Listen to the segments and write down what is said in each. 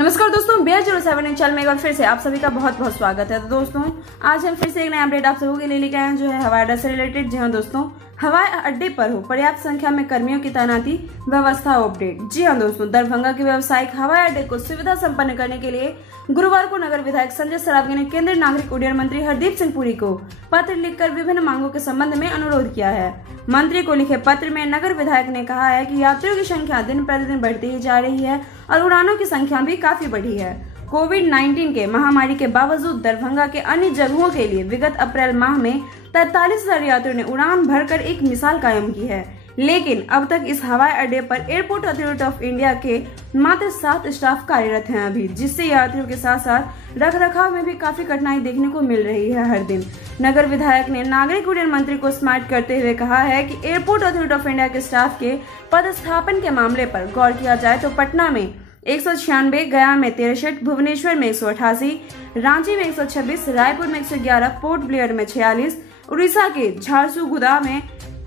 नमस्कार दोस्तों, BR07 channel में एक बार फिर से आप सभी का बहुत बहुत स्वागत है। तो दोस्तों आज हम फिर से एक नया अपडेट आप सबों के लिए लेके आए हैं, जो है हवाई अड्डा से रिलेटेड। जी हाँ दोस्तों, हवाई अड्डे पर हो पर्याप्त संख्या में कर्मियों की तैनाती व्यवस्था अपडेट। जी हाँ दोस्तों, दरभंगा के व्यावसायिक हवाई अड्डे को सुविधा संपन्न करने के लिए गुरुवार को नगर विधायक संजय सरावगी ने केंद्रीय नागरिक उड्डयन मंत्री हरदीप सिंह पुरी को पत्र लिखकर विभिन्न मांगों के संबंध में अनुरोध किया है। मंत्री को लिखे पत्र में नगर विधायक ने कहा है कि यात्रियों की संख्या दिन प्रतिदिन बढ़ती ही जा रही है और उड़ानों की संख्या भी काफी बढ़ी है। कोविड-19 के महामारी के बावजूद दरभंगा के अन्य जगहों के लिए विगत अप्रैल माह में 43,000 यात्रियों ने उड़ान भरकर एक मिसाल कायम की है, लेकिन अब तक इस हवाई अड्डे पर एयरपोर्ट अथॉरिटी ऑफ इंडिया के मात्र 7 स्टाफ कार्यरत हैं अभी, जिससे यात्रियों के साथ साथ रखरखाव में भी काफी कठिनाई देखने को मिल रही है हर दिन। नगर विधायक ने नागरिक उड्डयन मंत्री को स्मार्ट करते हुए कहा है कि एयरपोर्ट अथॉरिटी ऑफ इंडिया के स्टाफ के पदस्थापन के मामले पर गौर किया जाए तो पटना में 196, गया में 63, भुवनेश्वर में 188, रांची में 126, रायपुर में 111, पोर्ट ब्लेयर में 46, उड़ीसा के झारसुगुदा में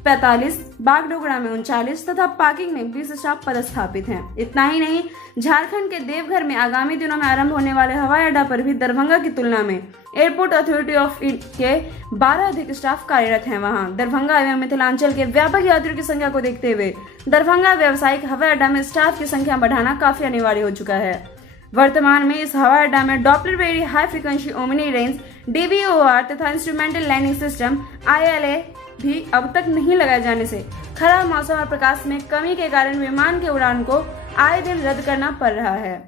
45, बागडोगरा में 39 तथा पाकिंग में 20 स्टाफ पदस्थापित हैं। इतना ही नहीं, झारखंड के देवघर में आगामी दिनों में आरंभ होने वाले हवाई अड्डा पर भी दरभंगा की तुलना में एयरपोर्ट अथॉरिटी ऑफ के 12 अधिक स्टाफ कार्यरत हैं। वहां दरभंगा एवं मिथिलांचल के व्यापक यात्रियों की संख्या को देखते हुए दरभंगा व्यावसायिक हवाई अड्डा में स्टाफ की संख्या बढ़ाना काफी अनिवार्य हो चुका है। वर्तमान में इस हवाई अड्डा में Doppler very high frequency omni range DVOR तथा इंस्ट्रूमेंटल लैंडिंग सिस्टम ILA भी अब तक नहीं लगाए जाने से खराब मौसम और प्रकाश में कमी के कारण विमान के उड़ान को आए दिन रद्द करना पड़ रहा है।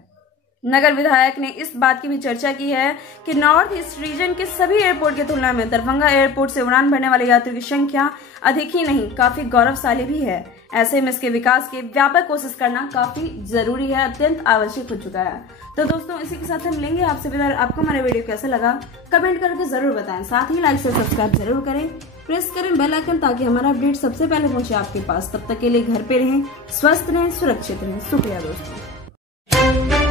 नगर विधायक ने इस बात की भी चर्चा की है कि नॉर्थ ईस्ट रीजन के सभी एयरपोर्ट की तुलना में दरभंगा एयरपोर्ट से उड़ान भरने वाले यात्रियों की संख्या अधिक ही नहीं काफी गौरवशाली भी है। ऐसे में इसके विकास की व्यापक कोशिश करना काफी जरूरी है, अत्यंत आवश्यक हो चुका है। तो दोस्तों इसी के साथ हम लेंगे आपसे विदा। आपको हमारा वीडियो कैसा लगा कमेंट करके जरूर बताएं, साथ ही लाइक से सब्सक्राइब जरूर करें, प्रेस करें बेल आइकन ताकि हमारा अपडेट सबसे पहले पहुंचे आपके पास। तब तक के लिए घर पे रहें, स्वस्थ रहें, सुरक्षित रहें। शुक्रिया दोस्तों।